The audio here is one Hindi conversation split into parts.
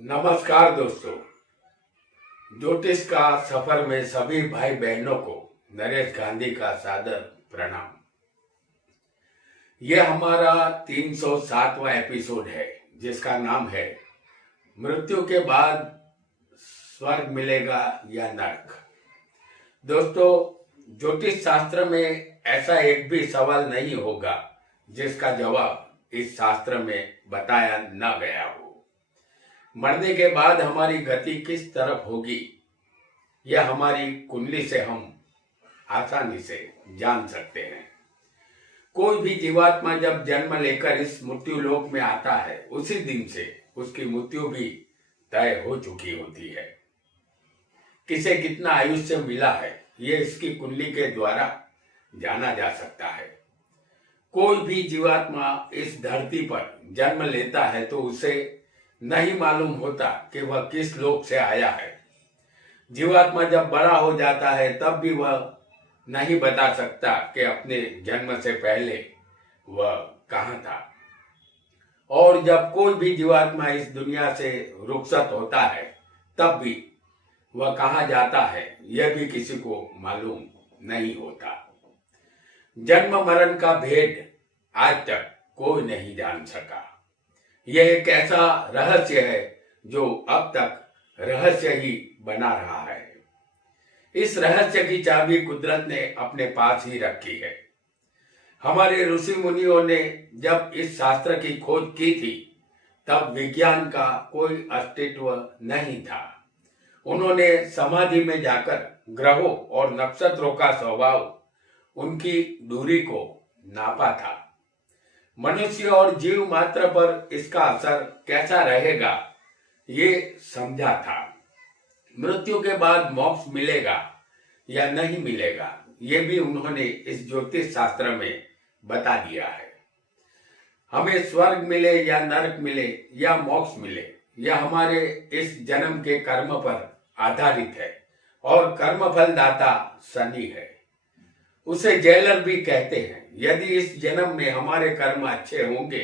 नमस्कार दोस्तों। ज्योतिष का सफर में सभी भाई बहनों को नरेश गांधी का सादर प्रणाम। यह हमारा 307वां एपिसोड है जिसका नाम है मृत्यु के बाद स्वर्ग मिलेगा या नरक। दोस्तों, ज्योतिष शास्त्र में ऐसा एक भी सवाल नहीं होगा जिसका जवाब इस शास्त्र में बताया न गया हो। मरने के बाद हमारी गति किस तरफ होगी यह हमारी कुंडली से हम आसानी से जान सकते हैं। कोई भी जीवात्मा जब जन्म लेकर इस मृत्यु लोक में आता है उसी दिन से उसकी मृत्यु भी तय हो चुकी होती है। किसे कितना आयुष्य मिला है ये इसकी कुंडली के द्वारा जाना जा सकता है। कोई भी जीवात्मा इस धरती पर जन्म लेता है तो उसे नहीं मालूम होता कि वह किस लोक से आया है। जीवात्मा जब बड़ा हो जाता है तब भी वह नहीं बता सकता कि अपने जन्म से पहले वह कहाँ था। और जब कोई भी जीवात्मा इस दुनिया से रुखसत होता है तब भी वह कहाँ जाता है यह भी किसी को मालूम नहीं होता। जन्म मरण का भेद आज तक कोई नहीं जान सका। यह एक ऐसा रहस्य है जो अब तक रहस्य ही बना रहा है। इस रहस्य की चाबी कुदरत ने अपने पास ही रखी है। हमारे ऋषि मुनियों ने जब इस शास्त्र की खोज की थी तब विज्ञान का कोई अस्तित्व नहीं था। उन्होंने समाधि में जाकर ग्रहों और नक्षत्रों का स्वभाव, उनकी दूरी को नापा था। मनुष्य और जीव मात्र पर इसका असर कैसा रहेगा ये समझा था। मृत्यु के बाद मोक्ष मिलेगा या नहीं मिलेगा ये भी उन्होंने इस ज्योतिष शास्त्र में बता दिया है। हमें स्वर्ग मिले या नरक मिले या मोक्ष मिले यह हमारे इस जन्म के कर्म पर आधारित है और कर्मफल दाता शनि है। उसे जेलर भी कहते हैं। यदि इस जन्म में हमारे कर्म अच्छे होंगे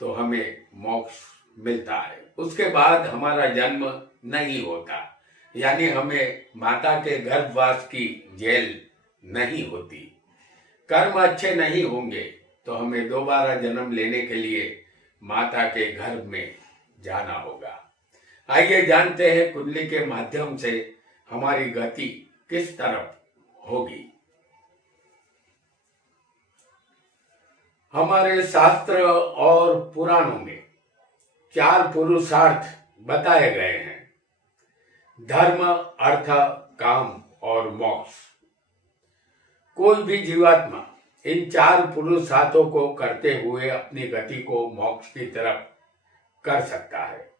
तो हमें मोक्ष मिलता है, उसके बाद हमारा जन्म नहीं होता, यानी हमें माता के गर्भवास की जेल नहीं होती। कर्म अच्छे नहीं होंगे तो हमें दोबारा जन्म लेने के लिए माता के गर्भ में जाना होगा। आइए जानते हैं कुंडली के माध्यम से हमारी गति किस तरफ होगी। हमारे शास्त्र और पुराणों में 4 पुरुषार्थ बताए गए हैं: धर्म, अर्थ, काम और मोक्ष। कोई भी जीवात्मा इन 4 पुरुषार्थों को करते हुए अपनी गति को मोक्ष की तरफ कर सकता है।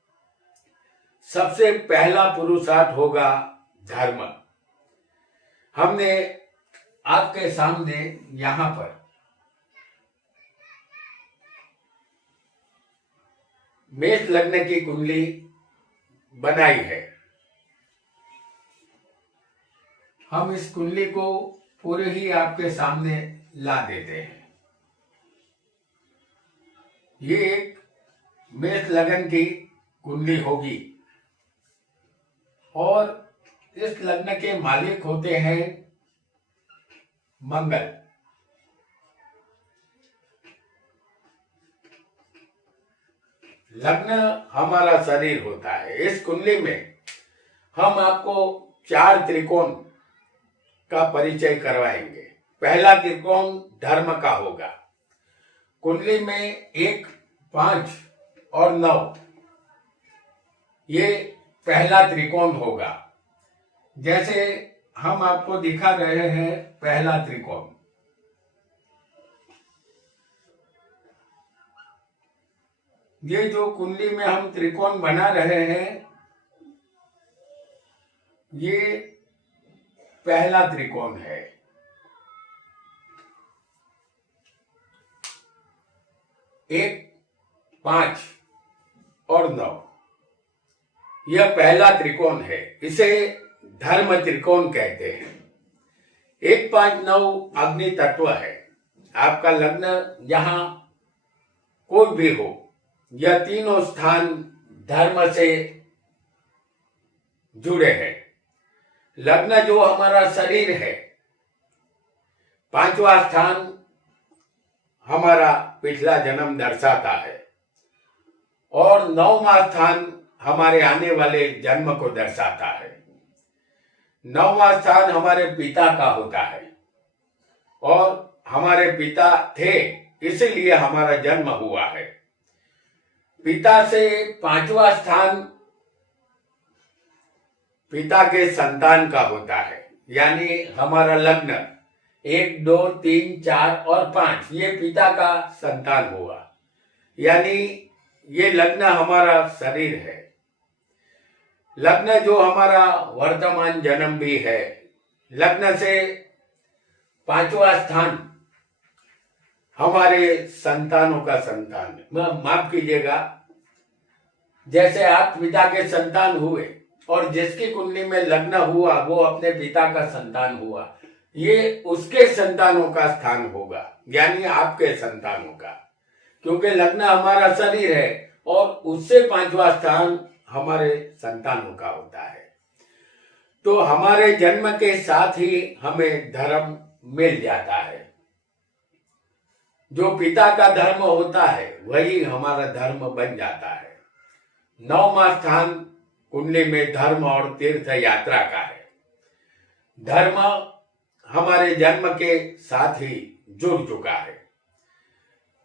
सबसे पहला पुरुषार्थ होगा धर्म। हमने आपके सामने यहाँ पर मेष लग्न की कुंडली बनाई है। हम इस कुंडली को पूरे ही आपके सामने ला देते हैं। ये एक मेष लग्न की कुंडली होगी और इस लग्न के मालिक होते हैं मंगल। लग्न हमारा शरीर होता है। इस कुंडली में हम आपको 4 त्रिकोण का परिचय करवाएंगे। पहला त्रिकोण धर्म का होगा। कुंडली में 1, 5 और 9 ये पहला त्रिकोण होगा। जैसे हम आपको दिखा रहे हैं पहला त्रिकोण। ये जो कुंडली में हम त्रिकोण बना रहे हैं ये पहला त्रिकोण है। 1, 5 और 9 यह पहला त्रिकोण है। इसे धर्म त्रिकोण कहते हैं। 1, 5, 9 अग्नि तत्व है। आपका लग्न जहां कोई भी हो, यह तीनों स्थान धर्म से जुड़े हैं। लग्न जो हमारा शरीर है, पांचवा स्थान हमारा पिछला जन्म दर्शाता है और नौवां स्थान हमारे आने वाले जन्म को दर्शाता है। नौवां स्थान हमारे पिता का होता है और हमारे पिता थे, इसलिए हमारा जन्म हुआ है। पिता से पांचवा स्थान पिता के संतान का होता है, यानी हमारा लग्न 1, 2, 3, 4 और 5 ये पिता का संतान हुआ, यानी ये लग्न हमारा शरीर है। लग्न जो हमारा वर्तमान जन्म भी है। लग्न से पांचवा स्थान हमारे संतानों का संतान है। माफ कीजिएगा, जैसे आप पिता के संतान हुए और जिसकी कुंडली में लग्न हुआ वो अपने पिता का संतान हुआ, ये उसके संतानों का स्थान होगा, यानी आपके संतानों का, क्योंकि लग्न हमारा शरीर है और उससे पांचवा स्थान हमारे संतानों का होता है। तो हमारे जन्म के साथ ही हमें धर्म मिल जाता है। जो पिता का धर्म होता है वही हमारा धर्म बन जाता है। नौवां स्थान कुंडली में धर्म और तीर्थ यात्रा का है। धर्म हमारे जन्म के साथ ही जुड़ चुका है।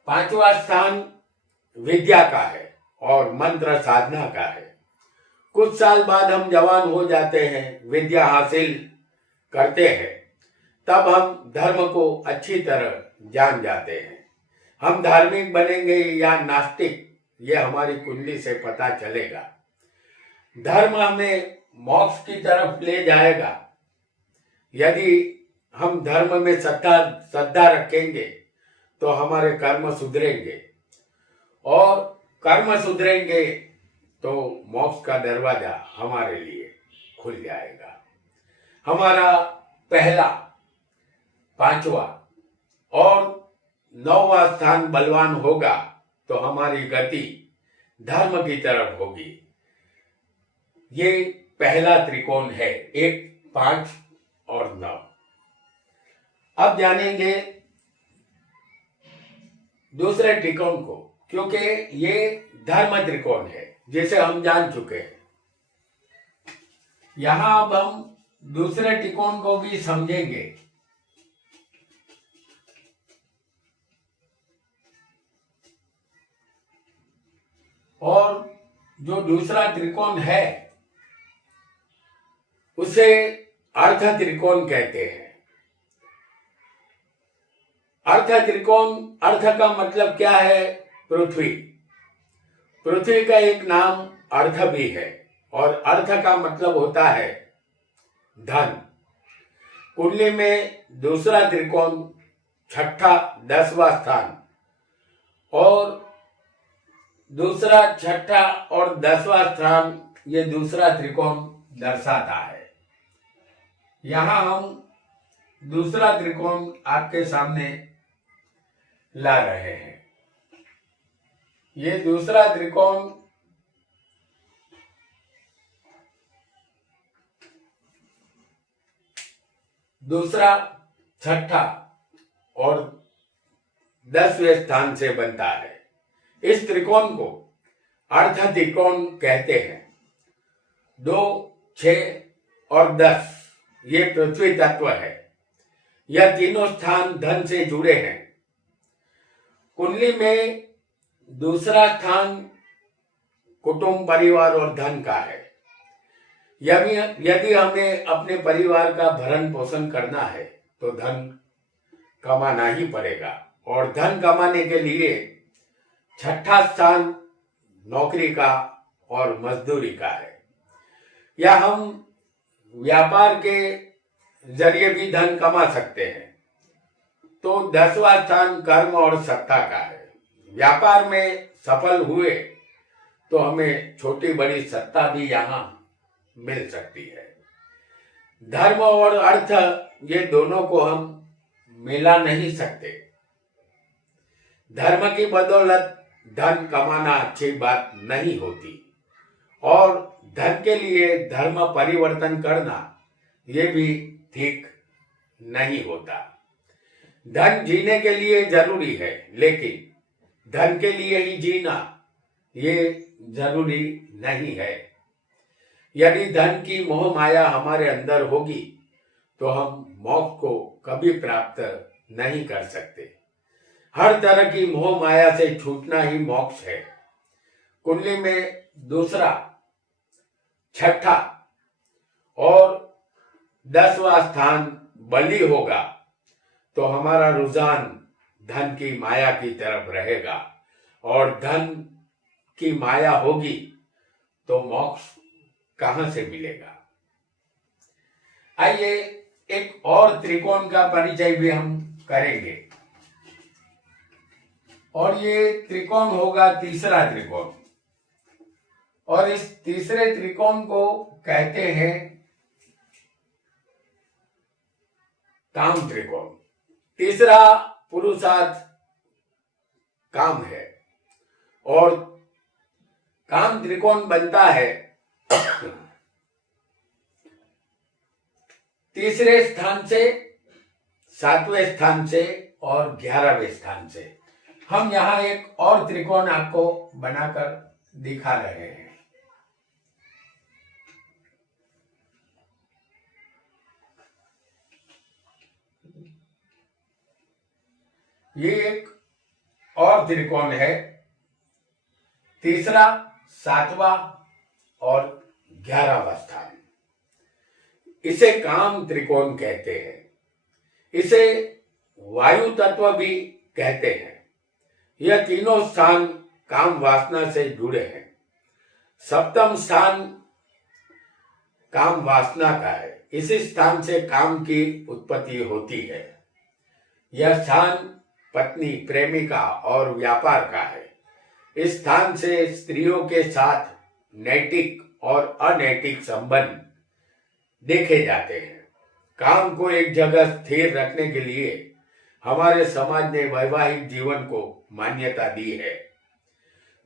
पांचवा स्थान विद्या का है और मंत्र साधना का है। कुछ साल बाद हम जवान हो जाते हैं, विद्या हासिल करते हैं, तब हम धर्म को अच्छी तरह जान जाते हैं। हम धार्मिक बनेंगे या नास्तिक, ये हमारी कुंडली से पता चलेगा। धर्म हमें मोक्ष की तरफ ले जाएगा। यदि हम धर्म में श्रद्धा रखेंगे तो हमारे कर्म सुधरेंगे और कर्म सुधरेंगे तो मोक्ष का दरवाजा हमारे लिए खुल जाएगा। हमारा पहला, पांचवा और नौवां स्थान बलवान होगा तो हमारी गति धर्म की तरफ होगी। ये पहला त्रिकोण है, 1, 5 और 9। अब जानेंगे दूसरे त्रिकोण को, क्योंकि ये धर्म त्रिकोण है जिसे हम जान चुके हैं। यहां अब हम दूसरे त्रिकोण को भी समझेंगे। और जो दूसरा त्रिकोण है उसे अर्थ त्रिकोण कहते हैं। अर्थ त्रिकोण, अर्थ का मतलब क्या है? पृथ्वी। पृथ्वी का एक नाम अर्थ भी है और अर्थ का मतलब होता है धन। कुंडली में दूसरा त्रिकोण, छठा 10वां स्थान और दूसरा, छठा और 10वां स्थान ये दूसरा त्रिकोण दर्शाता है। यहां हम दूसरा त्रिकोण आपके सामने ला रहे हैं। ये दूसरा त्रिकोण दूसरा, छठा और 10वें स्थान से बनता है। इस त्रिकोण को अर्थ त्रिकोण कहते हैं। 2, 6 और 10 ये पृथ्वी तत्व है। यह तीनों स्थान धन से जुड़े हैं। कुंडली में दूसरा स्थान कुटुंब, परिवार और धन का है। यदि हमें अपने परिवार का भरण पोषण करना है तो धन कमाना ही पड़ेगा और धन कमाने के लिए छठा स्थान नौकरी का और मजदूरी का है। या हम व्यापार के जरिए भी धन कमा सकते हैं। तो 10वां स्थान कर्म और सत्ता का है। व्यापार में सफल हुए तो हमें छोटी बड़ी सत्ता भी यहाँ मिल सकती है। धर्म और अर्थ ये दोनों को हम मिला नहीं सकते। धर्म की बदौलत धन कमाना अच्छी बात नहीं होती, और धन के लिए धर्म परिवर्तन करना ये भी ठीक नहीं होता। धन जीने के लिए जरूरी है, लेकिन धन के लिए ही जीना ये जरूरी नहीं है। यदि धन की मोह माया हमारे अंदर होगी तो हम मोक्ष को कभी प्राप्त नहीं कर सकते। हर तरह की मोह माया से छूटना ही मोक्ष है। कुंडली में दूसरा, छठा और 10वां स्थान बली होगा तो हमारा रुझान धन की माया की तरफ रहेगा, और धन की माया होगी तो मोक्ष कहां से मिलेगा। आइए एक और त्रिकोण का परिचय भी हम करेंगे, और ये त्रिकोण होगा तीसरा त्रिकोण, और इस तीसरे त्रिकोण को कहते हैं काम त्रिकोण। तीसरा पुरुषार्थ काम है, और काम त्रिकोण बनता है तीसरे स्थान से, 7वें स्थान से और 11वें स्थान से। हम यहां एक और त्रिकोण आपको बनाकर दिखा रहे हैं। ये एक और त्रिकोण है, तीसरा, 7वां और 11वां स्थान। इसे काम त्रिकोण कहते हैं। इसे वायु तत्व भी कहते हैं। यह तीनों स्थान काम वासना से जुड़े हैं। सप्तम स्थान काम वासना का है। इसी स्थान से काम की उत्पत्ति होती है। यह स्थान पत्नी, प्रेमिका और व्यापार का है। इस स्थान से स्त्रियों के साथ नैतिक और अनैतिक संबंध देखे जाते हैं। काम को एक जगह स्थिर रखने के लिए हमारे समाज ने वैवाहिक जीवन को मान्यता दी है।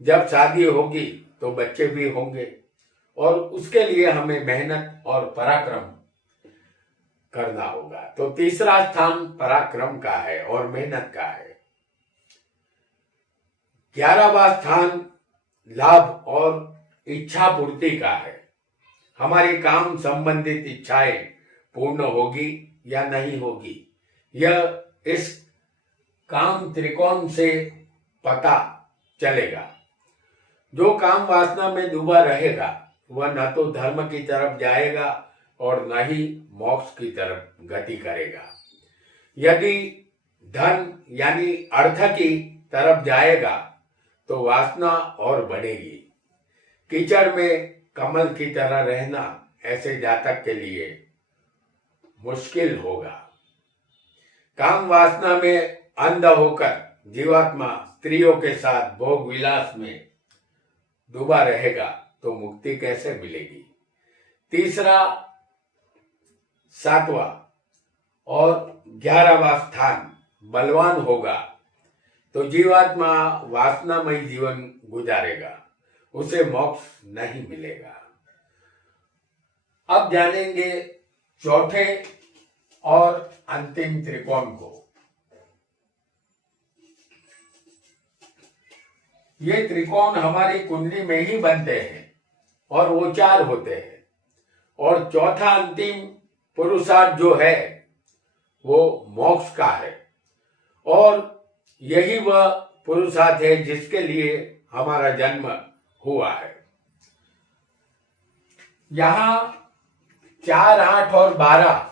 जब शादी होगी तो बच्चे भी होंगे, और उसके लिए हमें मेहनत और पराक्रम करना होगा। तो तीसरा स्थान पराक्रम का है और मेहनत का है। 11वां स्थान लाभ और इच्छा पूर्ति का है। हमारी काम संबंधित इच्छाएं पूर्ण होगी या नहीं होगी, यह इस काम त्रिकोण से पता चलेगा। जो काम वासना में डूबा रहेगा वह न तो धर्म की तरफ जाएगा और न ही मोक्ष की तरफ गति करेगा। यदि धन यानी अर्थ की तरफ जाएगा तो वासना और बढ़ेगी। कीचड़ में कमल की तरह रहना ऐसे जातक के लिए मुश्किल होगा। काम वासना में अंध होकर जीवात्मा स्त्रियों के साथ भोग विलास में डूबा रहेगा तो मुक्ति कैसे मिलेगी। तीसरा, 7वां और 11वां स्थान बलवान होगा तो जीवात्मा वासनामय जीवन गुजारेगा, उसे मोक्ष नहीं मिलेगा। अब जानेंगे चौथे और अंतिम त्रिकोण को। ये त्रिकोण हमारी कुंडली में ही बनते हैं और वो 4 होते हैं, और चौथा अंतिम पुरुषार्थ जो है वो मोक्ष का है, और यही वह पुरुषार्थ है जिसके लिए हमारा जन्म हुआ है। यहां 4, 8 और 12,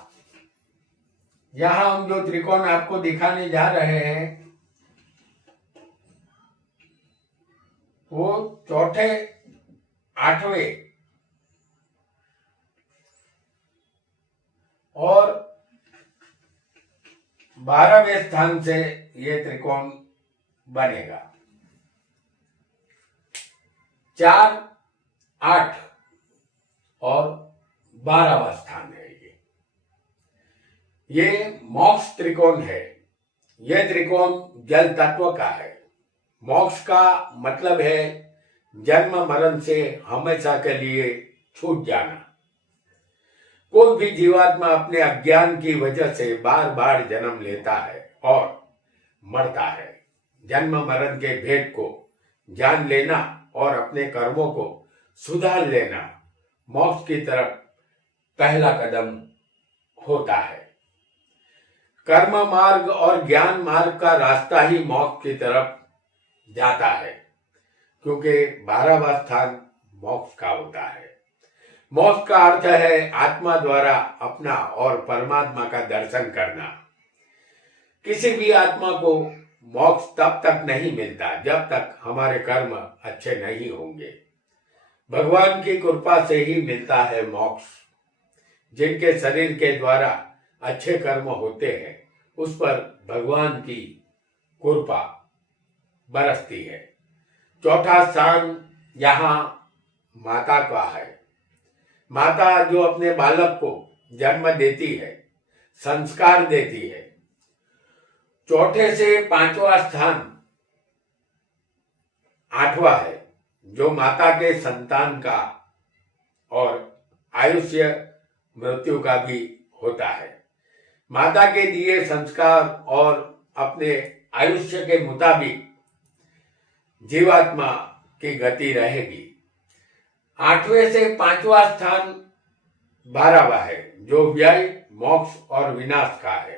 यहां हम जो त्रिकोण आपको दिखाने जा रहे हैं वो चौथे, 8वें और 12वें स्थान से ये त्रिकोण बनेगा। 4, 8 और 12वां स्थान है ये मोक्ष त्रिकोण है। यह त्रिकोण जल तत्व का है। मोक्ष का मतलब है जन्म मरण से हमेशा के लिए छूट जाना। कोई भी जीवात्मा अपने अज्ञान की वजह से बार बार जन्म लेता है और मरता है। जन्म मरण के भेद को जान लेना और अपने कर्मों को सुधार लेना मोक्ष की तरफ पहला कदम होता है। कर्म मार्ग और ज्ञान मार्ग का रास्ता ही मोक्ष की तरफ जाता है, क्योंकि 12वां स्थान मोक्ष का होता है। मोक्ष का अर्थ है आत्मा द्वारा अपना और परमात्मा का दर्शन करना। किसी भी आत्मा को मोक्ष तब तक नहीं मिलता जब तक हमारे कर्म अच्छे नहीं होंगे। भगवान की कृपा से ही मिलता है मोक्ष। जिनके शरीर के द्वारा अच्छे कर्म होते हैं उस पर भगवान की कृपा बरसती है। चौथा स्थान यहाँ माता का है। माता जो अपने बालक को जन्म देती है, संस्कार देती है। चौथे से 5वां स्थान 8वां है, जो माता के संतान का और आयुष्य मृत्यु का भी होता है। माता के दिए संस्कार और अपने आयुष्य के मुताबिक जीवात्मा की गति रहेगी। 8वें से 5वां स्थान 12वां है, जो व्यय, मोक्ष और विनाश का है।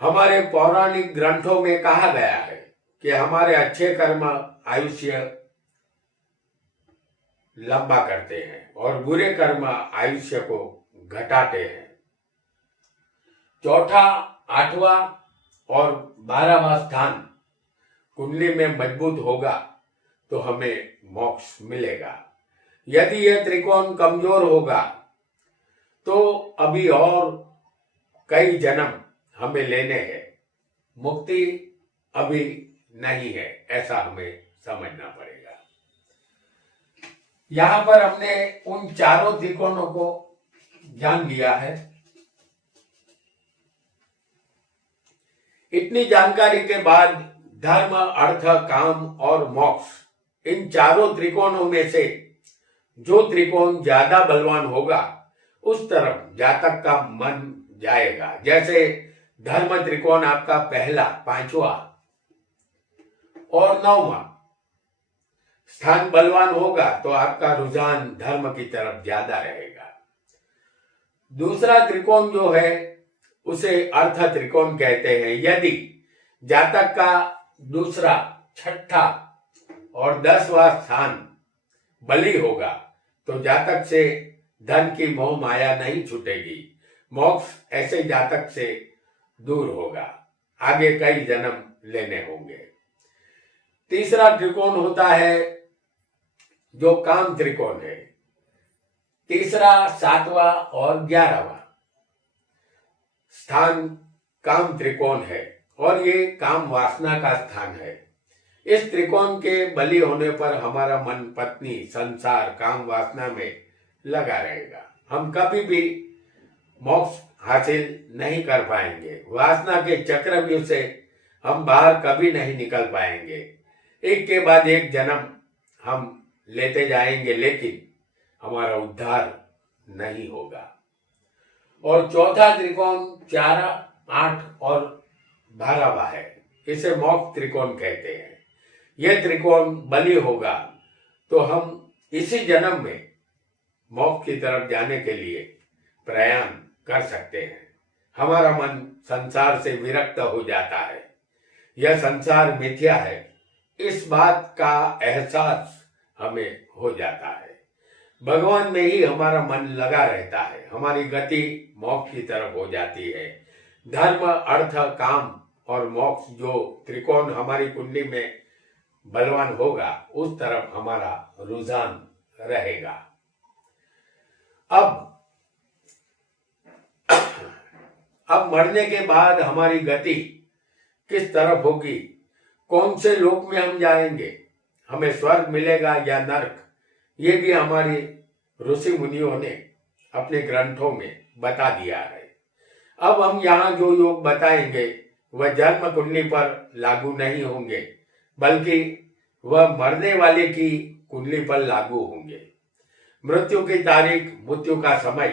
हमारे पौराणिक ग्रंथों में कहा गया है कि हमारे अच्छे कर्म आयुष्य लंबा करते हैं और बुरे कर्म आयुष्य को घटाते हैं। चौथा, 8वां और 12वां स्थान कुंडली में मजबूत होगा तो हमें मोक्ष मिलेगा। यदि यह त्रिकोण कमजोर होगा तो अभी और कई जन्म हमें लेने हैं, मुक्ति अभी नहीं है, ऐसा हमें समझना पड़ेगा। यहां पर हमने उन चारों त्रिकोणों को जान लिया है। इतनी जानकारी के बाद धर्म, अर्थ, काम और मोक्ष, इन चारों त्रिकोणों में से जो त्रिकोण ज्यादा बलवान होगा उस तरफ जातक का मन जाएगा। जैसे धर्म त्रिकोण आपका पहला, 5वां और 9वां स्थान बलवान होगा तो आपका रुझान धर्म की तरफ ज्यादा रहेगा। दूसरा त्रिकोण जो है उसे अर्थ त्रिकोण कहते हैं। यदि जातक का दूसरा, छठा और 10वां स्थान बली होगा तो जातक से धन की मोह माया नहीं छूटेगी। मोक्ष ऐसे जातक से दूर होगा, आगे कई जन्म लेने होंगे। तीसरा त्रिकोण होता है जो काम त्रिकोण है। तीसरा, 7वां और 11वां स्थान काम त्रिकोण है और ये काम वासना का स्थान है। इस त्रिकोण के बली होने पर हमारा मन पत्नी, संसार, काम वासना में लगा रहेगा। हम कभी भी मोक्ष हासिल नहीं कर पाएंगे। वासना के चक्रव्यूह से हम बाहर कभी नहीं निकल पाएंगे। एक के बाद एक जन्म हम लेते जाएंगे लेकिन हमारा उद्धार नहीं होगा। और चौथा त्रिकोण 4, 8 और 12वां है। इसे मोक्ष त्रिकोण कहते हैं। यह त्रिकोण बली होगा तो हम इसी जन्म में मोक्ष की तरफ जाने के लिए प्रयाण कर सकते हैं। हमारा मन संसार से विरक्त हो जाता है। यह संसार मिथ्या है, इस बात का एहसास हमें हो जाता है। भगवान में ही हमारा मन लगा रहता है। हमारी गति मोक्ष की तरफ हो जाती है। धर्म, अर्थ, काम और मोक्ष जो त्रिकोण हमारी कुंडली में बलवान होगा उस तरफ हमारा रुझान रहेगा। अब मरने के बाद हमारी गति किस तरफ होगी, कौन से लोक में हम जाएंगे, हमें स्वर्ग मिलेगा या नरक, ये भी हमारे ऋषि मुनियों ने अपने ग्रंथों में बता दिया है। अब हम यहाँ जो योग बताएंगे वह जन्म कुंडली पर लागू नहीं होंगे, बल्कि वह मरने वाले की कुंडली पर लागू होंगे। मृत्यु की तारीख, मृत्यु का समय,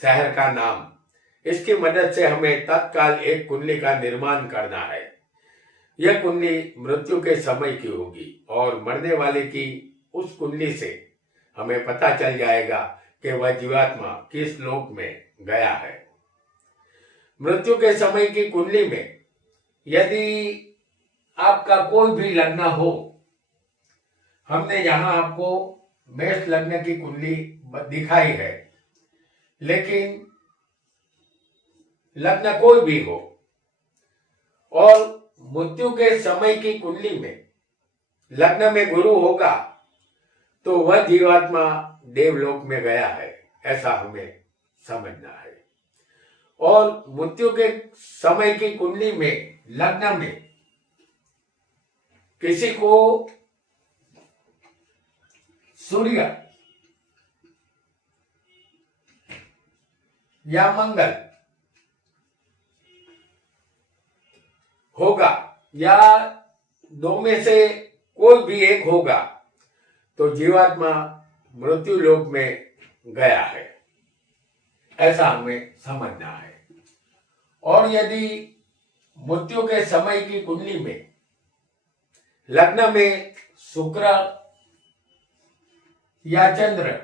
शहर का नाम, इसकी मदद से हमें तत्काल एक कुंडली का निर्माण करना है। यह कुंडली मृत्यु के समय की होगी और मरने वाले की उस कुंडली से हमें पता चल जाएगा कि वह जीवात्मा किस लोक में गया है। मृत्यु के समय की कुंडली में यदि आपका कोई भी लग्न हो, हमने यहां आपको मेष लग्न की कुंडली दिखाई है, लेकिन लग्न कोई भी हो और मृत्यु के समय की कुंडली में लग्न में गुरु होगा तो वह जीवात्मा देवलोक में गया है, ऐसा हमें समझना है। और मृत्यु के समय की कुंडली में लग्न में किसी को सूर्य या मंगल होगा या दो में से कोई भी एक होगा तो जीवात्मा मृत्यु लोक में गया है, ऐसा हमें समझना है। और यदि मृत्यु के समय की कुंडली में लग्न में शुक्र या चंद्र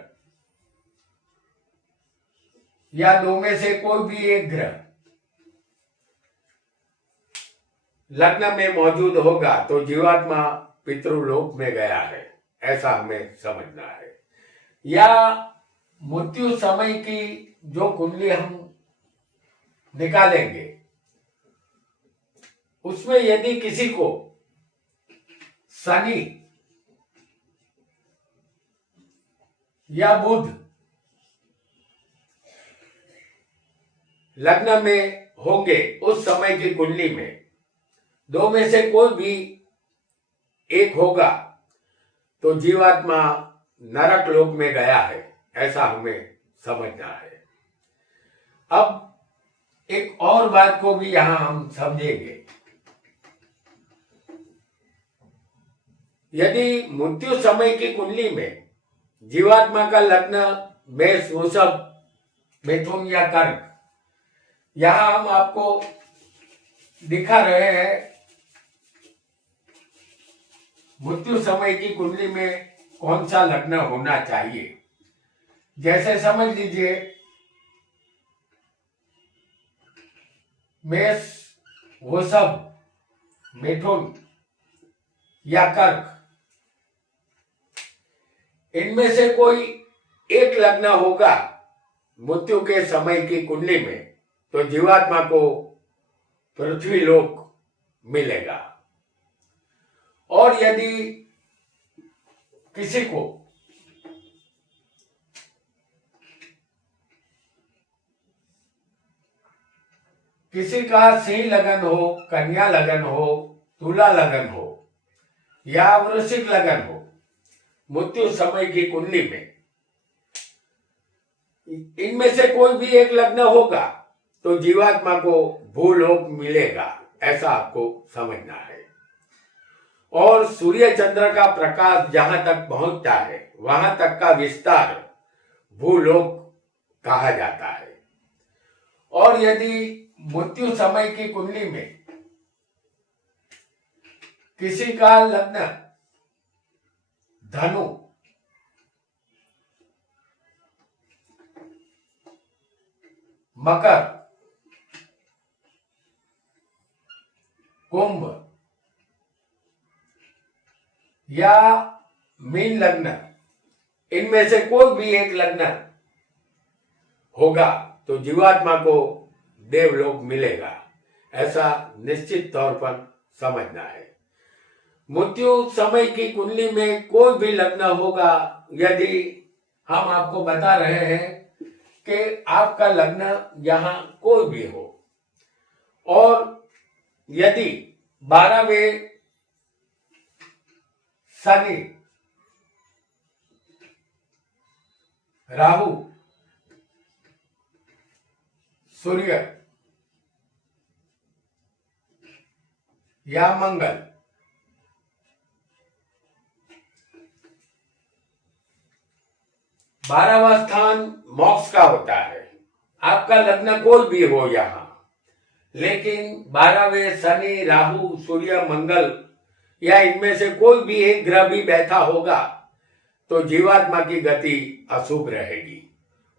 या दो में से कोई भी एक ग्रह लग्न में मौजूद होगा तो जीवात्मा पितृलोक में गया है, ऐसा हमें समझना है। या मृत्यु समय की जो कुंडली हम निकालेंगे उसमें यदि किसी को शनि या बुध लग्न में होंगे उस समय की कुंडली में दो में से कोई भी एक होगा तो जीवात्मा नरक लोक में गया है, ऐसा हमें समझना है। अब एक और बात को भी यहां हम समझेंगे। यदि मृत्यु समय की कुंडली में जीवात्मा का लग्न मेष, वृषभ, मिथुन या कर्क, यहां हम आपको दिखा रहे हैं मृत्यु समय की कुंडली में कौन सा लग्न होना चाहिए। जैसे समझ लीजिए मेष, वृषभ, मिथुन या कर्क, इनमें से कोई एक लग्न होगा मृत्यु के समय की कुंडली में तो जीवात्मा को पृथ्वी लोक मिलेगा। और यदि किसी को किसी का सिंह लगन हो, कन्या लगन हो, तुला लगन हो या वृश्चिक लगन हो मृत्यु समय की कुंडली में, इनमें से कोई भी एक लग्न होगा तो जीवात्मा को भूलोक मिलेगा, ऐसा आपको समझना है। और सूर्य चंद्र का प्रकाश जहां तक पहुंचता है वहां तक का विस्तार भूलोक कहा जाता है। और यदि मृत्यु समय की कुंडली में किसी का लग्न धनु, मकर, कुंभ या मीन लग्न, इनमें से कोई भी एक लग्न होगा तो जीवात्मा को देवलोक मिलेगा, ऐसा निश्चित तौर पर समझना है। मृत्यु समय की कुंडली में कोई भी लग्न होगा, यदि हम आपको बता रहे हैं कि आपका लग्न यहां कोई भी हो और यदि 12वें शनि, राहु, सूर्य या मंगल 12वां स्थान मोक्ष का होता है। आपका लग्न कोई भी हो यहाँ, लेकिन 12वें शनि, राहु, सूर्य, मंगल या इनमें से कोई भी एक ग्रह भी बैठा होगा तो जीवात्मा की गति अशुभ रहेगी।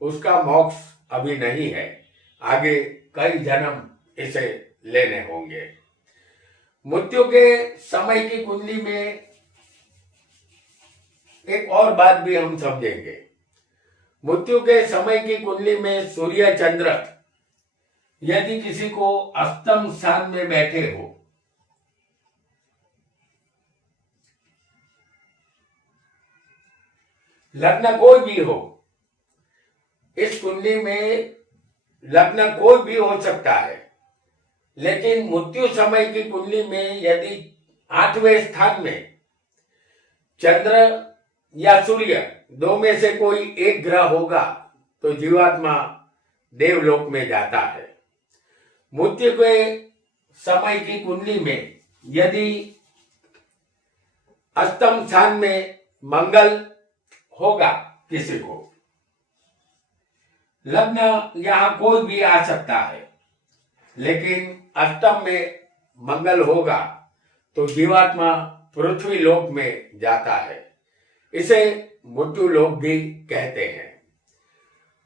उसका मोक्ष अभी नहीं है, आगे कई जन्म इसे लेने होंगे। मृत्यु के समय की कुंडली में एक और बात भी हम समझेंगे। मृत्यु के समय की कुंडली में सूर्य, चंद्र यदि किसी को अष्टम स्थान में बैठे हो, लग्न कोई भी हो, इस कुंडली में लग्न कोई भी हो सकता है, लेकिन मृत्यु समय की कुंडली में यदि 8वें स्थान में चंद्र या सूर्य दो में से कोई एक ग्रह होगा तो जीवात्मा देवलोक में जाता है। मृत्यु के समय की कुंडली में यदि अष्टम स्थान में मंगल होगा, किसी को लग्न यहां कोई भी आ सकता है, लेकिन अष्टम में मंगल होगा तो जीवात्मा पृथ्वी लोक में जाता है। इसे मृत्यु लोक भी कहते हैं।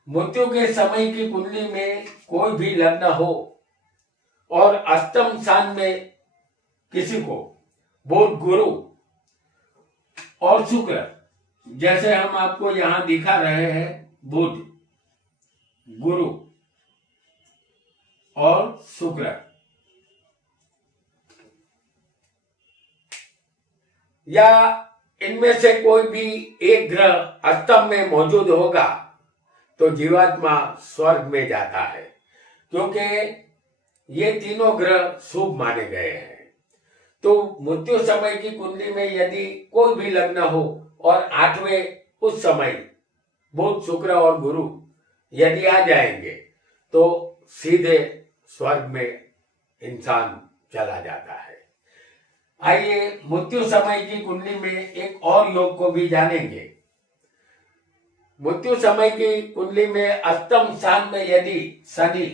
मृत्यु के समय की कुंडली में कोई भी लग्न हो और अष्टम स्थान में किसी को बुध, गुरु और शुक्र, जैसे हम आपको यहां दिखा रहे हैं, बुध, गुरु और शुक्र, या इनमें से कोई भी एक ग्रह अष्टम में मौजूद होगा तो जीवात्मा स्वर्ग में जाता है, क्योंकि ये तीनों ग्रह शुभ माने गए हैं। तो मृत्यु समय की कुंडली में यदि कोई भी लग्न हो और 8वें उस समय बुध, शुक्र और गुरु यदि आ जाएंगे तो सीधे स्वर्ग में इंसान चला जाता है। आइए मृत्यु समय की कुंडली में एक और योग को भी जानेंगे। मृत्यु समय की कुंडली में अष्टम स्थान में यदि शनि,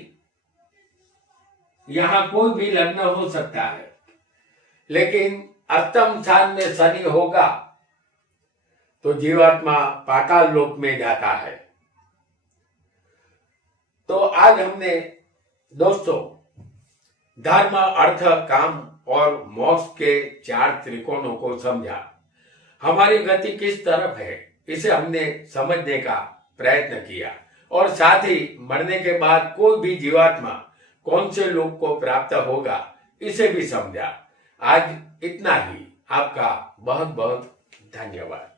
यहां कोई भी लग्न हो सकता है, लेकिन अष्टम स्थान में शनि होगा तो जीवात्मा पाताल लोक में जाता है। तो आज हमने दोस्तों धर्म, अर्थ, काम और मोक्ष के 4 त्रिकोणों को समझा। हमारी गति किस तरफ है इसे हमने समझने का प्रयत्न किया, और साथ ही मरने के बाद कोई भी जीवात्मा कौन से लोक को प्राप्त होगा इसे भी समझा। आज इतना ही। आपका बहुत बहुत धन्यवाद।